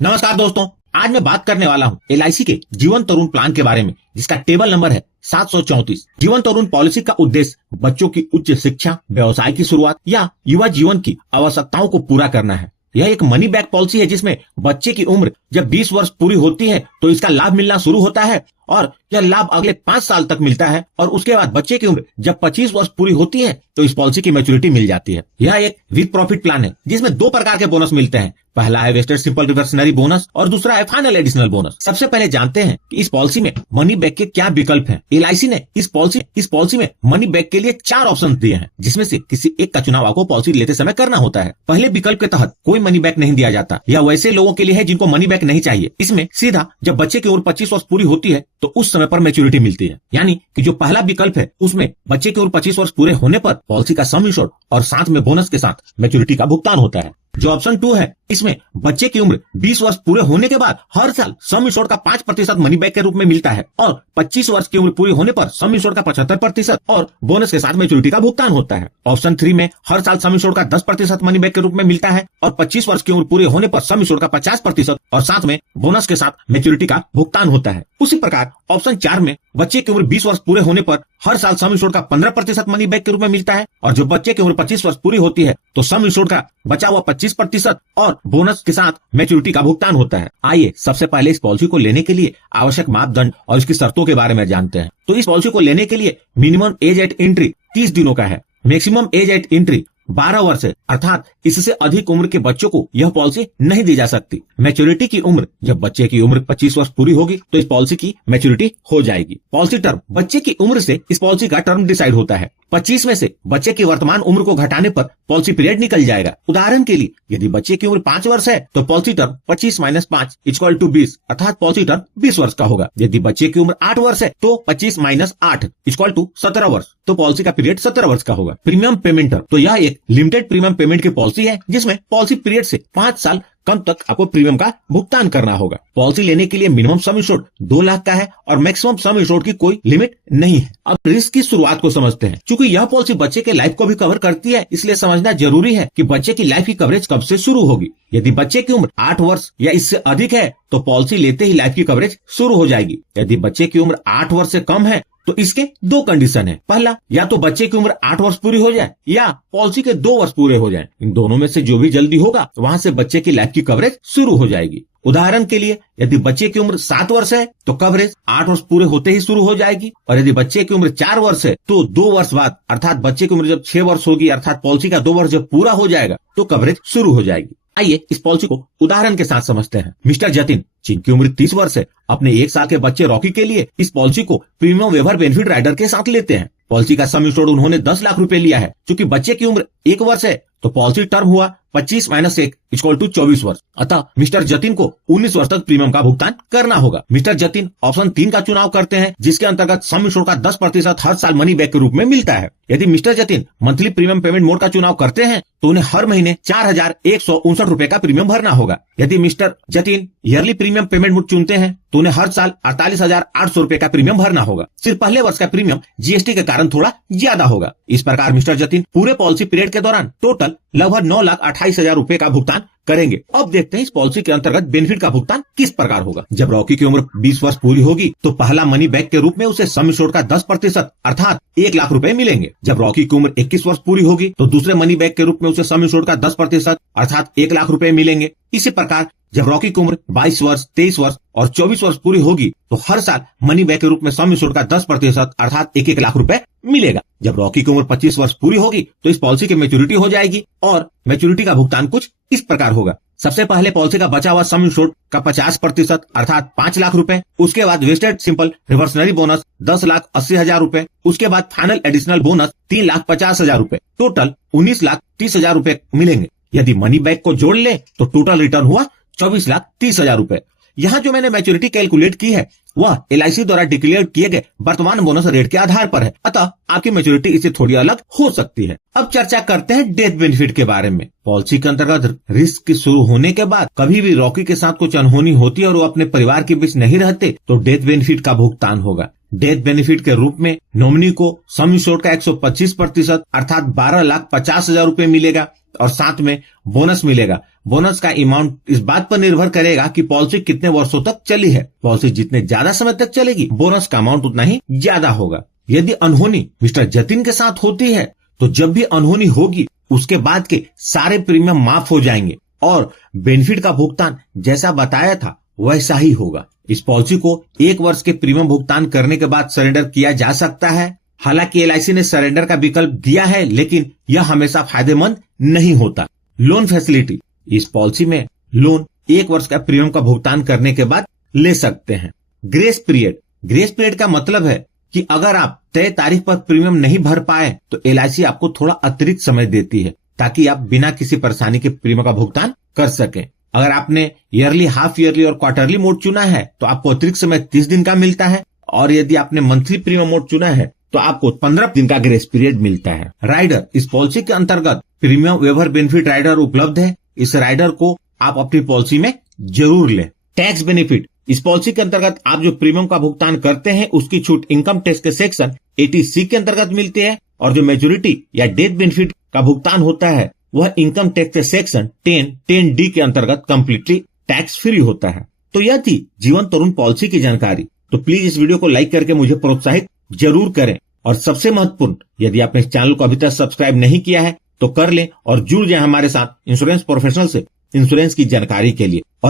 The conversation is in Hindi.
नमस्कार दोस्तों, आज मैं बात करने वाला हूँ LIC के जीवन तरुण प्लान के बारे में, जिसका टेबल नंबर है 734। जीवन तरुण पॉलिसी का उद्देश्य बच्चों की उच्च शिक्षा, व्यवसाय की शुरुआत या युवा जीवन की आवश्यकताओं को पूरा करना है। यह एक मनी बैक पॉलिसी है जिसमें बच्चे की उम्र जब 20 वर्ष पूरी होती है तो इसका लाभ मिलना शुरू होता है और यह लाभ अगले 5 साल तक मिलता है और उसके बाद बच्चे की उम्र जब 25 वर्ष पूरी होती है तो इस पॉलिसी की मैच्योरिटी मिल जाती है। यह एक विद प्रॉफिट प्लान है जिसमें 2 प्रकार के बोनस मिलते हैं। पहला है वेस्टेड सिंपल रिवर्सनरी बोनस और दूसरा है फाइनल एडिशनल बोनस। सबसे पहले जानते हैं कि इस पॉलिसी में मनी बैक के क्या विकल्प हैं। LIC ने इस पॉलिसी में मनी बैक के लिए 4 ऑप्शन दिए हैं, जिसमें से किसी एक का चुनाव आपको पॉलिसी लेते समय करना होता है। पहले विकल्प के तहत कोई मनी बैक नहीं दिया जाता। यह वैसे लोगों के लिए है जिनको मनी बैक नहीं चाहिए। इसमें सीधा जब बच्चे की उम्र 25 वर्ष पूरी होती है तो उस समय पर मैच्योरिटी मिलती है। यानी कि जो पहला विकल्प है उसमें बच्चे की उम्र 25 वर्ष पूरे होने पर पॉलिसी का सम इंश्योर्ड और साथ में बोनस के साथ मैच्योरिटी का भुगतान होता है। जो ऑप्शन 2 है, इसमें बच्चे की उम्र 20 वर्ष पूरे होने के बाद हर साल सम इंश्योर्ड का 5% मनी बैक के रूप में मिलता है और 25 वर्ष की उम्र पूरी होने पर सम इंश्योर्ड का 75% और बोनस के साथ मैच्योरिटी का भुगतान होता है। ऑप्शन 3 में हर साल सम इंश्योर्ड का 10% मनी बैक के रूप में मिलता है और 25 वर्ष की उम्र पूरी होने पर सम इंश्योर्ड का 50% और साथ में बोनस के साथ मैच्योरिटी का भुगतान होता है। उसी प्रकार ऑप्शन 4 में बच्चे की उम्र 20 वर्ष पूरे होने पर हर साल सम इंश्योर्ड का 15% मनी बैक के रूप में मिलता है और जब बच्चे की उम्र 25 वर्ष पूरी होती है तो सम इंश्योर्ड का बचा हुआ 25% और बोनस के साथ मैच्योरिटी का भुगतान होता है। आइए सबसे पहले इस पॉलिसी को लेने के लिए आवश्यक मापदंड और इसकी शर्तों के बारे में जानते हैं। तो इस पॉलिसी को लेने के लिए मिनिमम एज एट एंट्री 30 दिनों का है। मैक्सिमम एज एट एंट्री 12 वर्ष है, अर्थात इससे अधिक उम्र के बच्चों को यह पॉलिसी नहीं दी जा सकती। मैच्योरिटी की उम्र जब बच्चे की उम्र 25 वर्ष पूरी होगी तो इस पॉलिसी की मैच्योरिटी हो जाएगी। पॉलिसी टर्म बच्चे की उम्र से इस पॉलिसी का टर्म डिसाइड होता है। 25 में से बच्चे की वर्तमान उम्र को घटाने पर पॉलिसी पीरियड निकल जाएगा। उदाहरण के लिए यदि बच्चे की उम्र 5 वर्ष है तो पॉलिसी टर्म 25 - 5 = 20, अर्थात पॉलिसी टर्म 20 वर्ष का होगा। यदि बच्चे की उम्र 8 वर्ष है तो 25 - 8 = 17 वर्ष, तो पॉलिसी का पीरियड 17 वर्ष का होगा। प्रीमियम पेमेंट टर्म, तो यह एक लिमिटेड प्रीमियम पेमेंट की पॉलिसी है जिसमें पॉलिसी पीरियड से 5 साल कम तक आपको प्रीमियम का भुगतान करना होगा। पॉलिसी लेने के लिए मिनिमम सम इंश्योर्ड 2 लाख का है और मैक्सिमम सम इंश्योर्ड की कोई लिमिट नहीं है। अब रिस्क की शुरुआत को समझते हैं। चूंकि यह पॉलिसी बच्चे के लाइफ को भी कवर करती है, इसलिए समझना जरूरी है कि बच्चे की लाइफ की कवरेज कब से शुरू होगी। यदि बच्चे की उम्र 8 वर्ष या इससे अधिक है तो पॉलिसी लेते ही लाइफ की कवरेज शुरू हो जाएगी। यदि बच्चे की उम्र 8 वर्ष से कम है तो इसके 2 कंडीशन है। पहला, या तो बच्चे की उम्र 8 वर्ष पूरी हो जाए या पॉलिसी के 2 वर्ष पूरे हो जाए। इन दोनों में से जो भी जल्दी होगा वहां से बच्चे की लाइफ की कवरेज शुरू हो जाएगी। उदाहरण के लिए यदि बच्चे की उम्र 7 वर्ष है तो कवरेज 8 वर्ष पूरे होते ही शुरू हो जाएगी और यदि बच्चे की उम्र 4 वर्ष है तो 2 वर्ष बाद, अर्थात बच्चे की उम्र जब 6 वर्ष होगी, अर्थात पॉलिसी का 2 वर्ष जब पूरा हो जाएगा तो कवरेज शुरू हो जाएगी। आइए इस पॉलिसी को उदाहरण के साथ समझते हैं। मिस्टर जतिन, जिनकी उम्र 30 वर्ष है, अपने 1 साल के बच्चे रॉकी के लिए इस पॉलिसी को प्रीमियम वेवर बेनिफिट राइडर के साथ लेते हैं। पॉलिसी का सम इंश्योर्ड उन्होंने 10 लाख रुपए लिया है। क्योंकि बच्चे की उम्र 1 वर्ष है तो पॉलिसी टर्म हुआ 25 - 1 = 24 वर्ष, अतः मिस्टर जतिन को 19 वर्ष तक प्रीमियम का भुगतान करना होगा। मिस्टर जतिन ऑप्शन 3 का चुनाव करते हैं, जिसके अंतर्गत सम इंश्योर्ड का 10% हर साल मनी बैक के रूप में मिलता है। यदि mister Jatin monthly premium payment mode का चुनाव करते हैं तो उन्हें हर महीने 4159 रुपए का प्रीमियम भरना होगा। यदि mister Jatin yearly premium payment mode चुनते हैं तो उन्हें हर साल 48,800 रुपए का प्रीमियम भरना होगा। सिर्फ पहले वर्ष का प्रीमियम GST के कारण थोड़ा ज्यादा होगा। इस प्रकार मिस्टर जतिन पूरे पॉलिसी पीरियड के दौरान टोटल लगभग 9,28,000 रुपए का भुगतान करेंगे। अब देखते हैं इस पॉलिसी के अंतर्गत बेनिफिट का भुगतान किस प्रकार होगा। जब रॉकी की उम्र 20 वर्ष पूरी होगी तो पहला मनी बैक के रूप में उसे सम इंश्योर्ड का 10% अर्थात 1 लाख रुपए मिलेंगे। जब रॉकी की उम्र 21 वर्ष पूरी होगी तो दूसरे मनी बैक के रूप में उसे सम इंश्योर्ड का 10% अर्थात 1 लाख रुपए मिलेंगे। इसी प्रकार जब रॉकी की उम्र 22 वर्ष, 23 वर्ष और 24 वर्ष पूरी होगी तो हर साल मनी बैक के रूप में सम इंश्योर्ड का 10% अर्थात 1 लाख रुपए मिलेगा। जब रॉकी की उम्र 25 वर्ष पूरी होगी तो इस पॉलिसी की मैच्योरिटी हो जाएगी और मैच्योरिटी का भुगतान कुछ इस प्रकार होगा। सबसे पहले पॉलिसी का बचा हुआ सम इंश्योर्ड का 50% अर्थात 5 लाख रुपए, उसके बाद वेस्टेड सिंपल रिवर्सनरी बोनस 10,80,000 रुपए, उसके बाद फाइनल एडिशनल बोनस 3,50,000 रुपए, टोटल 19,30,000 रुपए मिलेंगे। यदि मनी बैक को जोड़ ले तो टोटल रिटर्न हुआ 24,30,000 रुपए। यहाँ जो मैंने मैच्योरिटी कैलकुलेट की है वह LIC द्वारा डिक्लेयर किए गए वर्तमान बोनस रेट के आधार पर है, अतः आपकी मैच्योरिटी इससे थोड़ी अलग हो सकती है। अब चर्चा करते हैं डेथ बेनिफिट के बारे में। पॉलिसी के अंतर्गत रिस्क शुरू होने के बाद कभी भी रॉकी के साथ कुछ अनहोनी होती है और वो अपने परिवार के बीच नहीं रहते तो डेथ बेनिफिट का भुगतान होगा। डेथ बेनिफिट के रूप में नॉमिनी को सम इंश्योर्ड का 125% अर्थात 12,50,000 रुपए मिलेगा और साथ में बोनस मिलेगा। बोनस का अमाउंट इस बात पर निर्भर करेगा कि पॉलिसी कितने वर्षों तक चली है। पॉलिसी जितने ज्यादा समय तक चलेगी, बोनस का अमाउंट उतना ही ज्यादा होगा। यदि अनहोनी मिस्टर जतिन के साथ होती है तो जब भी अनहोनी होगी उसके बाद के सारे प्रीमियम माफ हो जाएंगे और बेनिफिट का भुगतान जैसा बताया था वैसा ही होगा। इस पॉलिसी को 1 वर्ष के प्रीमियम भुगतान करने के बाद सरेंडर किया जा सकता है। हालांकि LIC ने सरेंडर का विकल्प दिया है, लेकिन यह हमेशा फायदेमंद नहीं होता। लोन फैसिलिटी, इस पॉलिसी में लोन 1 वर्ष का प्रीमियम का भुगतान करने के बाद ले सकते हैं। ग्रेस पीरियड का मतलब है कि अगर आप तय तारीख पर प्रीमियम नहीं भर पाए तो LIC आपको थोड़ा अतिरिक्त समय देती है ताकि आप बिना किसी परेशानी के प्रीमियम का भुगतान कर सकें। अगर आपने ईयरली, हाफ ईयरली और क्वार्टरली मोड चुना है तो आपको अतिरिक्त समय 30 दिन का मिलता है, और यदि आपने मंथली प्रीमियम मोड चुना है तो आपको 15 दिन का ग्रेस पीरियड मिलता है। राइडर, इस पॉलिसी के अंतर्गत प्रीमियम वेवर बेनिफिट राइडर उपलब्ध है। इस राइडर को आप अपनी पॉलिसी में जरूर लें। टैक्स बेनिफिट, इस पॉलिसी के अंतर्गत आप जो प्रीमियम का भुगतान करते हैं उसकी छूट इनकम टैक्स के सेक्शन 80C के अंतर्गत मिलती है, और जो मेजोरिटी या डेथ बेनिफिट का भुगतान होता है वह इनकम टैक्स के सेक्शन 10D के अंतर्गत कंप्लीटली टैक्स फ्री होता है। तो यह थी जीवन तरुण पॉलिसी की जानकारी। तो प्लीज इस वीडियो को लाइक करके मुझे प्रोत्साहित जरूर करें, और सबसे महत्वपूर्ण, यदि आपने इस चैनल को अभी तक सब्सक्राइब नहीं किया है तो कर लें और जुड़ जाए हमारे साथ इंश्योरेंस प्रोफेशनल से इंश्योरेंस की जानकारी के लिए। और